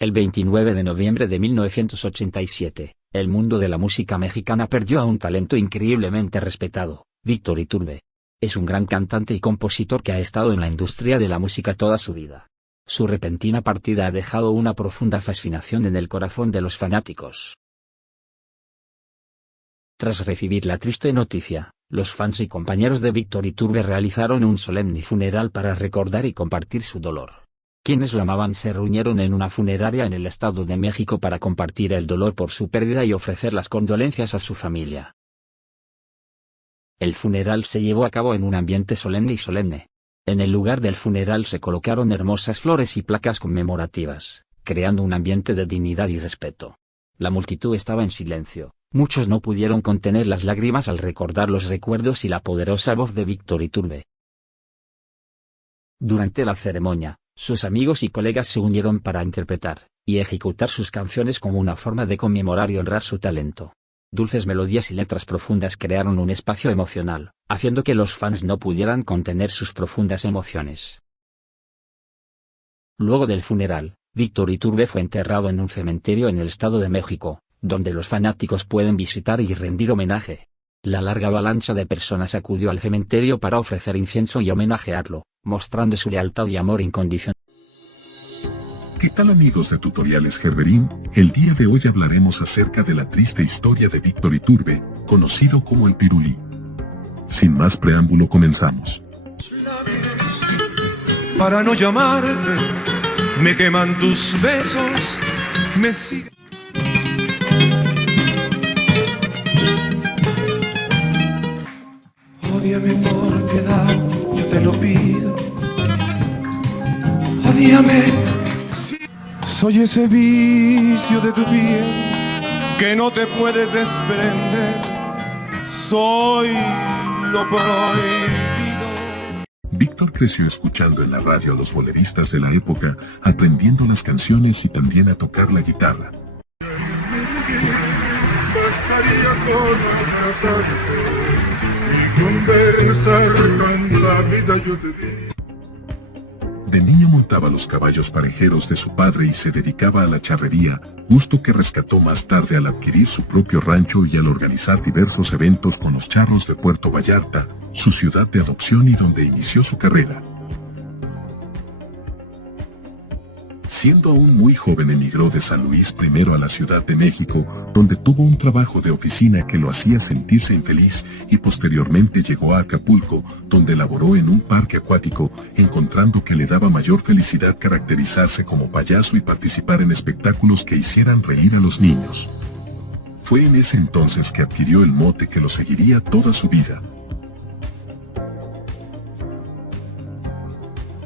El 29 de noviembre de 1987, el mundo de la música mexicana perdió a un talento increíblemente respetado, Víctor Iturbe. Es un gran cantante y compositor que ha estado en la industria de la música toda su vida. Su repentina partida ha dejado una profunda fascinación en el corazón de los fanáticos. Tras recibir la triste noticia, los fans y compañeros de Víctor Iturbe realizaron un solemne funeral para recordar y compartir su dolor. Quienes lo amaban se reunieron en una funeraria en el Estado de México para compartir el dolor por su pérdida y ofrecer las condolencias a su familia. El funeral se llevó a cabo en un ambiente solemne. En el lugar del funeral se colocaron hermosas flores y placas conmemorativas, creando un ambiente de dignidad y respeto. La multitud estaba en silencio, muchos no pudieron contener las lágrimas al recordar los recuerdos y la poderosa voz de Víctor Iturbe. Durante la ceremonia, sus amigos y colegas se unieron para interpretar y ejecutar sus canciones como una forma de conmemorar y honrar su talento. Dulces melodías y letras profundas crearon un espacio emocional, haciendo que los fans no pudieran contener sus profundas emociones. Luego del funeral, Víctor Iturbe fue enterrado en un cementerio en el Estado de México, donde los fanáticos pueden visitar y rendir homenaje. La larga avalancha de personas acudió al cementerio para ofrecer incienso y homenajearlo, mostrando su lealtad y amor incondicional. ¿Qué tal amigos de Tutoriales Gerberín? El día de hoy hablaremos acerca de la triste historia de Víctor Iturbe, conocido como el Pirulí. Sin más preámbulo comenzamos. Para no llamarte, me queman tus besos, me siguen. Ódiame por piedad, yo te lo pido. Ódiame. Soy ese vicio de tu piel que no te puedes desprender. Soy lo prohibido. Víctor creció escuchando en la radio a los boleristas de la época, aprendiendo las canciones y también a tocar la guitarra. Bastaría con abrazarte y conversar tanta vida yo te di. De niño montaba los caballos parejeros de su padre y se dedicaba a la charrería, gusto que rescató más tarde al adquirir su propio rancho y al organizar diversos eventos con los charros de Puerto Vallarta, su ciudad de adopción y donde inició su carrera. Siendo aún muy joven emigró de San Luis primero a la Ciudad de México, donde tuvo un trabajo de oficina que lo hacía sentirse infeliz, y posteriormente llegó a Acapulco, donde laboró en un parque acuático, encontrando que le daba mayor felicidad caracterizarse como payaso y participar en espectáculos que hicieran reír a los niños. Fue en ese entonces que adquirió el mote que lo seguiría toda su vida.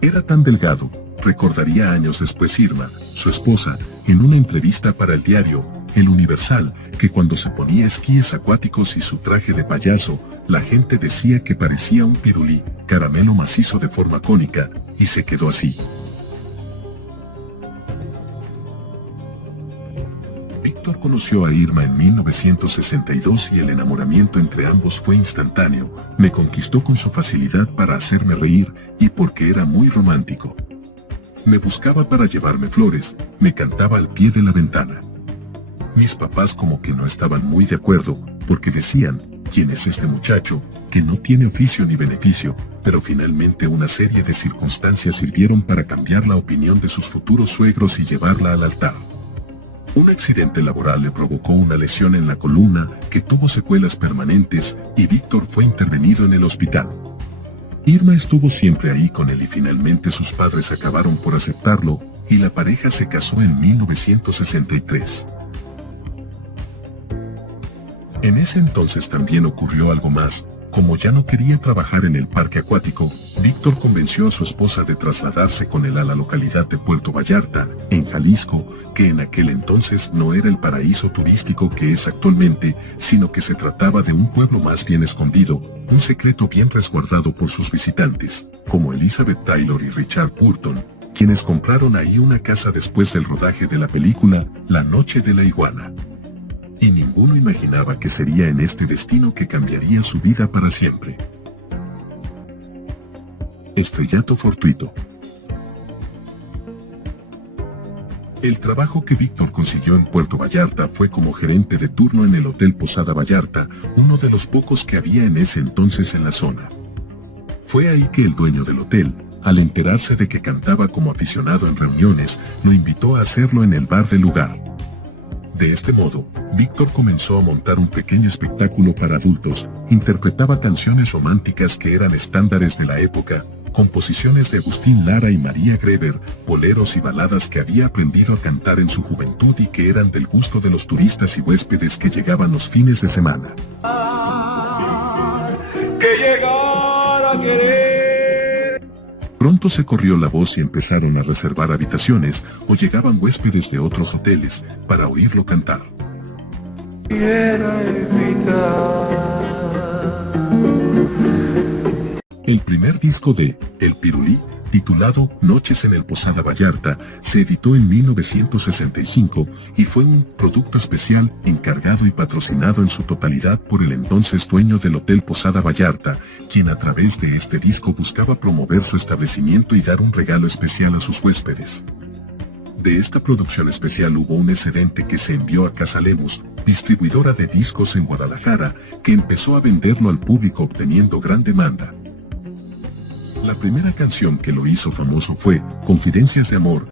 Era tan delgado, recordaría años después Irma, su esposa, en una entrevista para el diario El Universal, que cuando se ponía esquíes acuáticos y su traje de payaso, la gente decía que parecía un pirulí, caramelo macizo de forma cónica, y se quedó así. Víctor conoció a Irma en 1962 y el enamoramiento entre ambos fue instantáneo. Me conquistó con su facilidad para hacerme reír y porque era muy romántico. Me buscaba para llevarme flores, me cantaba al pie de la ventana. Mis papás como que no estaban muy de acuerdo, porque decían, ¿quién es este muchacho, que no tiene oficio ni beneficio? Pero finalmente una serie de circunstancias sirvieron para cambiar la opinión de sus futuros suegros y llevarla al altar. Un accidente laboral le provocó una lesión en la columna, que tuvo secuelas permanentes, y Víctor fue intervenido en el hospital. Irma estuvo siempre ahí con él y finalmente sus padres acabaron por aceptarlo, y la pareja se casó en 1963. En ese entonces también ocurrió algo más. Como ya no quería trabajar en el parque acuático, Víctor convenció a su esposa de trasladarse con él a la localidad de Puerto Vallarta, en Jalisco, que en aquel entonces no era el paraíso turístico que es actualmente, sino que se trataba de un pueblo más bien escondido, un secreto bien resguardado por sus visitantes, como Elizabeth Taylor y Richard Burton, quienes compraron ahí una casa después del rodaje de la película La Noche de la Iguana. Y ninguno imaginaba que sería en este destino que cambiaría su vida para siempre. Estrellato fortuito. El trabajo que Víctor consiguió en Puerto Vallarta fue como gerente de turno en el Hotel Posada Vallarta, uno de los pocos que había en ese entonces en la zona. Fue ahí que el dueño del hotel, al enterarse de que cantaba como aficionado en reuniones, lo invitó a hacerlo en el bar del lugar. De este modo, Víctor comenzó a montar un pequeño espectáculo para adultos, interpretaba canciones románticas que eran estándares de la época, composiciones de Agustín Lara y María Greber, boleros y baladas que había aprendido a cantar en su juventud y que eran del gusto de los turistas y huéspedes que llegaban los fines de semana. Que llegara a querer. Pronto se corrió la voz y empezaron a reservar habitaciones o llegaban huéspedes de otros hoteles para oírlo cantar. Quiera evitar. El primer disco de El Pirulí, titulado Noches en el Posada Vallarta, se editó en 1965 y fue un producto especial encargado y patrocinado en su totalidad por el entonces dueño del Hotel Posada Vallarta, quien a través de este disco buscaba promover su establecimiento y dar un regalo especial a sus huéspedes. De esta producción especial hubo un excedente que se envió a Casa Lemus, distribuidora de discos en Guadalajara, que empezó a venderlo al público obteniendo gran demanda. La primera canción que lo hizo famoso fue Confidencias de Amor.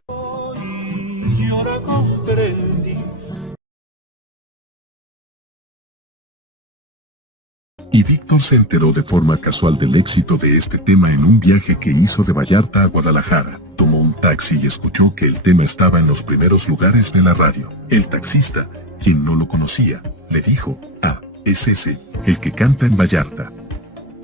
Y Víctor se enteró de forma casual del éxito de este tema en un viaje que hizo de Vallarta a Guadalajara. Tomó un taxi y escuchó que el tema estaba en los primeros lugares de la radio. El taxista, quien no lo conocía, le dijo: "Ah, es ese, el que canta en Vallarta".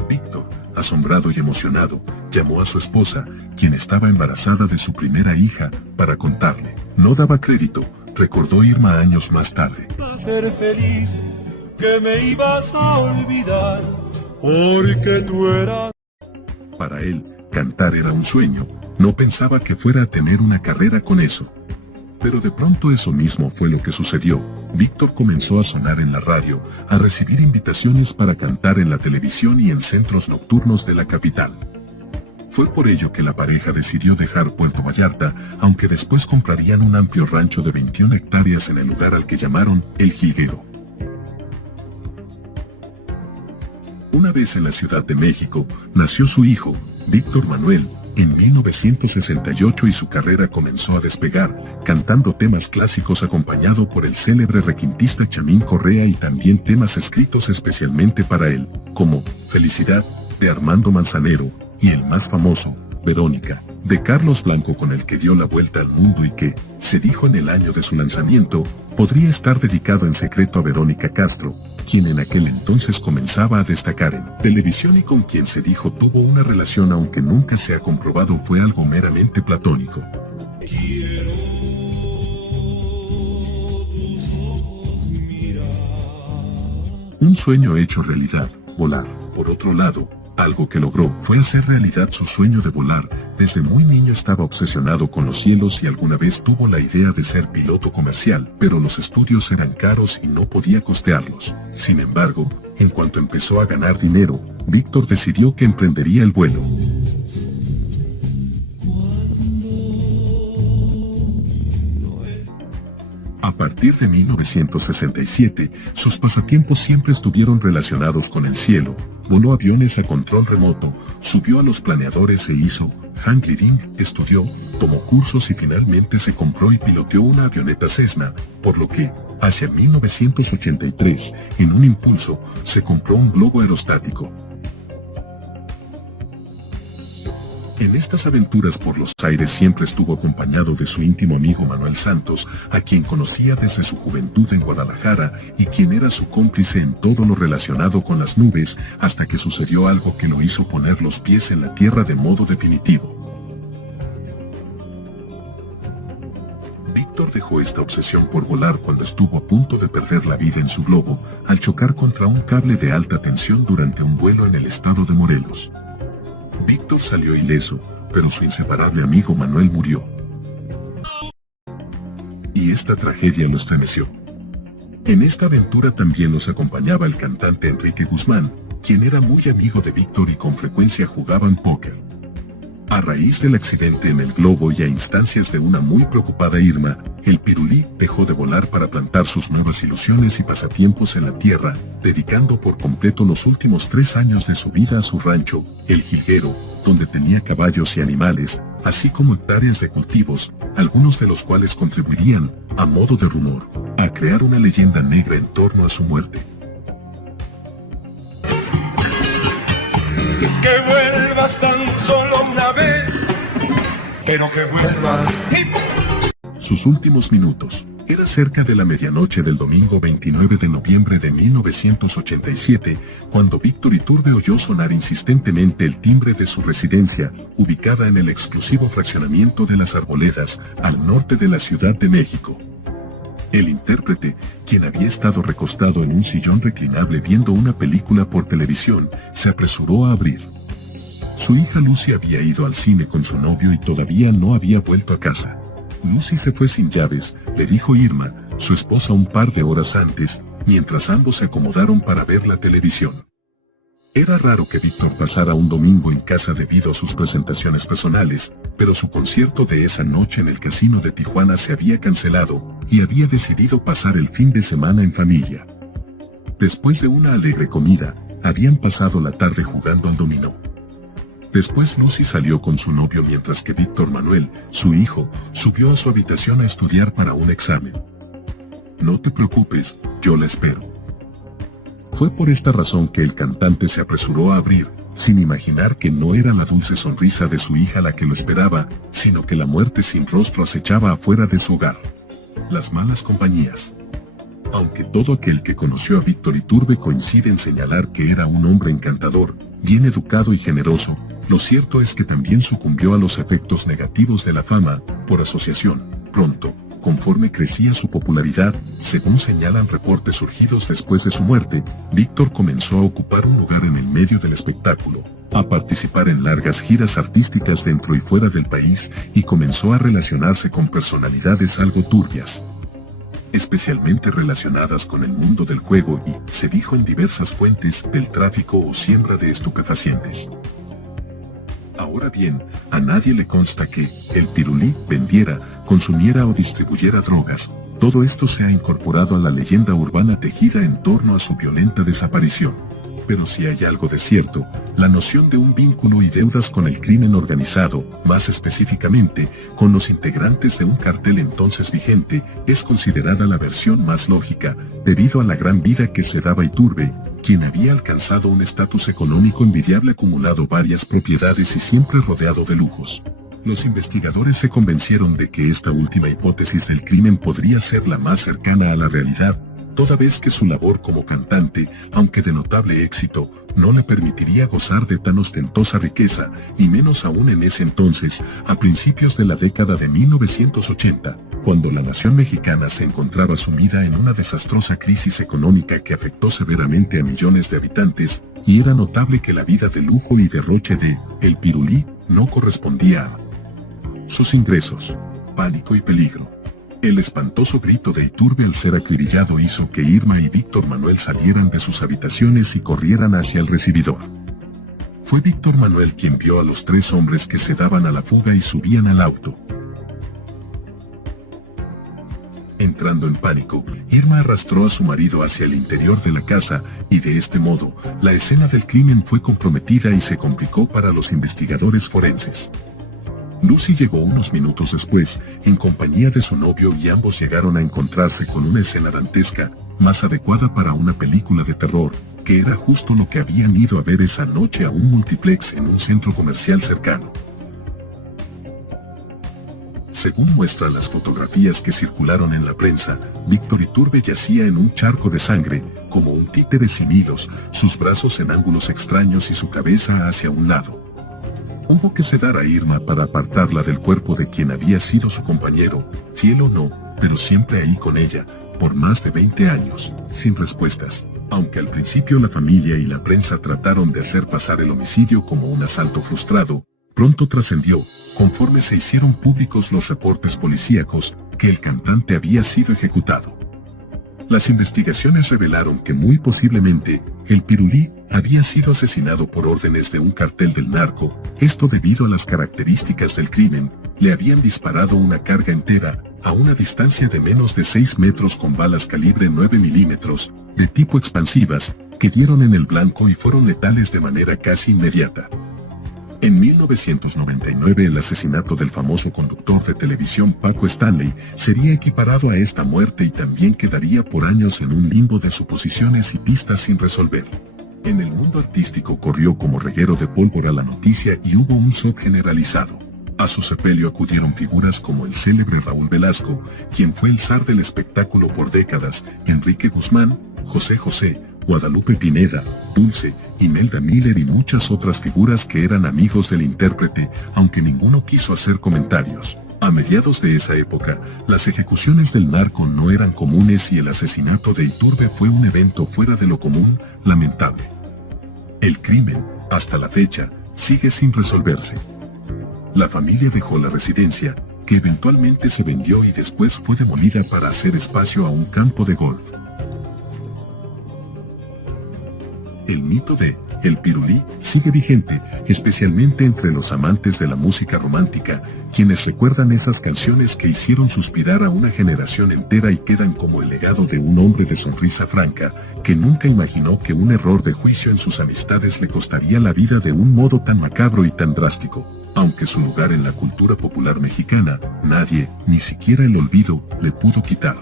Víctor, asombrado y emocionado, llamó a su esposa, quien estaba embarazada de su primera hija, para contarle. No daba crédito, recordó Irma años más tarde. Ser feliz, que me ibas a olvidar, porque tú eras. Para él, cantar era un sueño, no pensaba que fuera a tener una carrera con eso. Pero de pronto eso mismo fue lo que sucedió. Víctor comenzó a sonar en la radio, a recibir invitaciones para cantar en la televisión y en centros nocturnos de la capital. Fue por ello que la pareja decidió dejar Puerto Vallarta, aunque después comprarían un amplio rancho de 21 hectáreas en el lugar al que llamaron El Jilguero. Una vez en la Ciudad de México, nació su hijo, Víctor Manuel, en 1968 y su carrera comenzó a despegar, cantando temas clásicos acompañado por el célebre requintista Chamín Correa y también temas escritos especialmente para él, como Felicidad, de Armando Manzanero, y el más famoso, Verónica, de Carlos Blanco, con el que dio la vuelta al mundo y que, se dijo en el año de su lanzamiento, podría estar dedicado en secreto a Verónica Castro, quien en aquel entonces comenzaba a destacar en televisión y con quien se dijo tuvo una relación, aunque nunca se ha comprobado, fue algo meramente platónico. Quiero tus ojos mirar. Un sueño hecho realidad, volar. Por otro lado, algo que logró fue hacer realidad su sueño de volar. Desde muy niño estaba obsesionado con los cielos y alguna vez tuvo la idea de ser piloto comercial, pero los estudios eran caros y no podía costearlos. Sin embargo, en cuanto empezó a ganar dinero, Víctor decidió que emprendería el vuelo. A partir de 1967, sus pasatiempos siempre estuvieron relacionados con el cielo. Voló aviones a control remoto, subió a los planeadores e hizo hang gliding, estudió, tomó cursos y finalmente se compró y piloteó una avioneta Cessna, por lo que, hacia 1983, en un impulso, se compró un globo aerostático. En estas aventuras por los aires siempre estuvo acompañado de su íntimo amigo Manuel Santos, a quien conocía desde su juventud en Guadalajara y quien era su cómplice en todo lo relacionado con las nubes, hasta que sucedió algo que lo hizo poner los pies en la tierra de modo definitivo. Víctor dejó esta obsesión por volar cuando estuvo a punto de perder la vida en su globo, al chocar contra un cable de alta tensión durante un vuelo en el estado de Morelos. Víctor salió ileso, pero su inseparable amigo Manuel murió. Y esta tragedia lo estremeció. En esta aventura también los acompañaba el cantante Enrique Guzmán, quien era muy amigo de Víctor y con frecuencia jugaban póker. A raíz del accidente en el globo y a instancias de una muy preocupada Irma, el Pirulí dejó de volar para plantar sus nuevas ilusiones y pasatiempos en la tierra, dedicando por completo los últimos 3 años de su vida a su rancho, El Jilguero, donde tenía caballos y animales, así como hectáreas de cultivos, algunos de los cuales contribuirían, a modo de rumor, a crear una leyenda negra en torno a su muerte. Que vuelvas tan solo una vez, pero que vuelvas. Sus últimos minutos. Era cerca de la medianoche del domingo 29 de noviembre de 1987, cuando Víctor Iturbe oyó sonar insistentemente el timbre de su residencia, ubicada en el exclusivo fraccionamiento de Las Arboledas, al norte de la Ciudad de México. El intérprete, quien había estado recostado en un sillón reclinable viendo una película por televisión, se apresuró a abrir. Su hija Lucy había ido al cine con su novio y todavía no había vuelto a casa. Lucy se fue sin llaves, le dijo Irma, su esposa, un par de horas antes, mientras ambos se acomodaron para ver la televisión. Era raro que Víctor pasara un domingo en casa debido a sus presentaciones personales, pero su concierto de esa noche en el casino de Tijuana se había cancelado, y había decidido pasar el fin de semana en familia. Después de una alegre comida, habían pasado la tarde jugando al dominó. Después Lucy salió con su novio mientras que Víctor Manuel, su hijo, subió a su habitación a estudiar para un examen. No te preocupes, yo la espero. Fue por esta razón que el cantante se apresuró a abrir, sin imaginar que no era la dulce sonrisa de su hija la que lo esperaba, sino que la muerte sin rostro acechaba afuera de su hogar. Las malas compañías. Aunque todo aquel que conoció a Víctor Iturbe coincide en señalar que era un hombre encantador, bien educado y generoso, lo cierto es que también sucumbió a los efectos negativos de la fama, por asociación. Pronto, conforme crecía su popularidad, según señalan reportes surgidos después de su muerte, Víctor comenzó a ocupar un lugar en el medio del espectáculo, a participar en largas giras artísticas dentro y fuera del país, y comenzó a relacionarse con personalidades algo turbias, especialmente relacionadas con el mundo del juego y, se dijo en diversas fuentes, del tráfico o siembra de estupefacientes. Ahora bien, a nadie le consta que el Pirulí vendiera, consumiera o distribuyera drogas. Todo esto se ha incorporado a la leyenda urbana tejida en torno a su violenta desaparición. Pero si hay algo de cierto, la noción de un vínculo y deudas con el crimen organizado, más específicamente, con los integrantes de un cartel entonces vigente, es considerada la versión más lógica, debido a la gran vida que se daba Iturbe, quien había alcanzado un estatus económico envidiable, acumulado varias propiedades y siempre rodeado de lujos. Los investigadores se convencieron de que esta última hipótesis del crimen podría ser la más cercana a la realidad, toda vez que su labor como cantante, aunque de notable éxito, no le permitiría gozar de tan ostentosa riqueza, y menos aún en ese entonces, a principios de la década de 1980, cuando la nación mexicana se encontraba sumida en una desastrosa crisis económica que afectó severamente a millones de habitantes, y era notable que la vida de lujo y derroche de el Pirulí no correspondía a sus ingresos. Pánico y peligro. El espantoso grito de Iturbe al ser acribillado hizo que Irma y Víctor Manuel salieran de sus habitaciones y corrieran hacia el recibidor. Fue Víctor Manuel quien vio a los 3 hombres que se daban a la fuga y subían al auto. Entrando en pánico, Irma arrastró a su marido hacia el interior de la casa, y de este modo, la escena del crimen fue comprometida y se complicó para los investigadores forenses. Lucy llegó unos minutos después, en compañía de su novio, y ambos llegaron a encontrarse con una escena dantesca, más adecuada para una película de terror, que era justo lo que habían ido a ver esa noche a un multiplex en un centro comercial cercano. Según muestran las fotografías que circularon en la prensa, Víctor Iturbe yacía en un charco de sangre, como un títere sin hilos, sus brazos en ángulos extraños y su cabeza hacia un lado. Hubo que sedar a Irma para apartarla del cuerpo de quien había sido su compañero, fiel o no, pero siempre ahí con ella, por más de 20 años, sin respuestas. Aunque al principio la familia y la prensa trataron de hacer pasar el homicidio como un asalto frustrado, pronto trascendió, conforme se hicieron públicos los reportes policíacos, que el cantante había sido ejecutado. Las investigaciones revelaron que muy posiblemente, el Pirulí había sido asesinado por órdenes de un cartel del narco. Esto debido a las características del crimen, le habían disparado una carga entera, a una distancia de menos de 6 metros con balas calibre 9 milímetros, de tipo expansivas, que dieron en el blanco y fueron letales de manera casi inmediata. En 1999 el asesinato del famoso conductor de televisión Paco Stanley sería equiparado a esta muerte y también quedaría por años en un limbo de suposiciones y pistas sin resolver. En el mundo artístico corrió como reguero de pólvora la noticia y hubo un shock generalizado. A su sepelio acudieron figuras como el célebre Raúl Velasco, quien fue el zar del espectáculo por décadas, Enrique Guzmán, José José, Guadalupe Pineda, Dulce, Imelda Miller y muchas otras figuras que eran amigos del intérprete, aunque ninguno quiso hacer comentarios. A mediados de esa época, las ejecuciones del narco no eran comunes y el asesinato de Iturbe fue un evento fuera de lo común, lamentable. El crimen, hasta la fecha, sigue sin resolverse. La familia dejó la residencia, que eventualmente se vendió y después fue demolida para hacer espacio a un campo de golf. El mito de El Pirulí sigue vigente, especialmente entre los amantes de la música romántica, quienes recuerdan esas canciones que hicieron suspirar a una generación entera y quedan como el legado de un hombre de sonrisa franca, que nunca imaginó que un error de juicio en sus amistades le costaría la vida de un modo tan macabro y tan drástico. Aunque su lugar en la cultura popular mexicana, nadie, ni siquiera el olvido, le pudo quitar.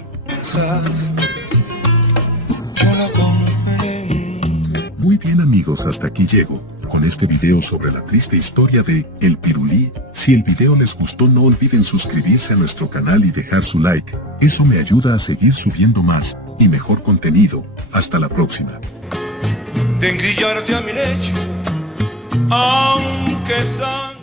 Muy bien amigos, hasta aquí llego, con este video sobre la triste historia de El Pirulí. Si el video les gustó no olviden suscribirse a nuestro canal y dejar su like, eso me ayuda a seguir subiendo más, y mejor contenido. Hasta la próxima. De engrillarte a mi lecho, aunque san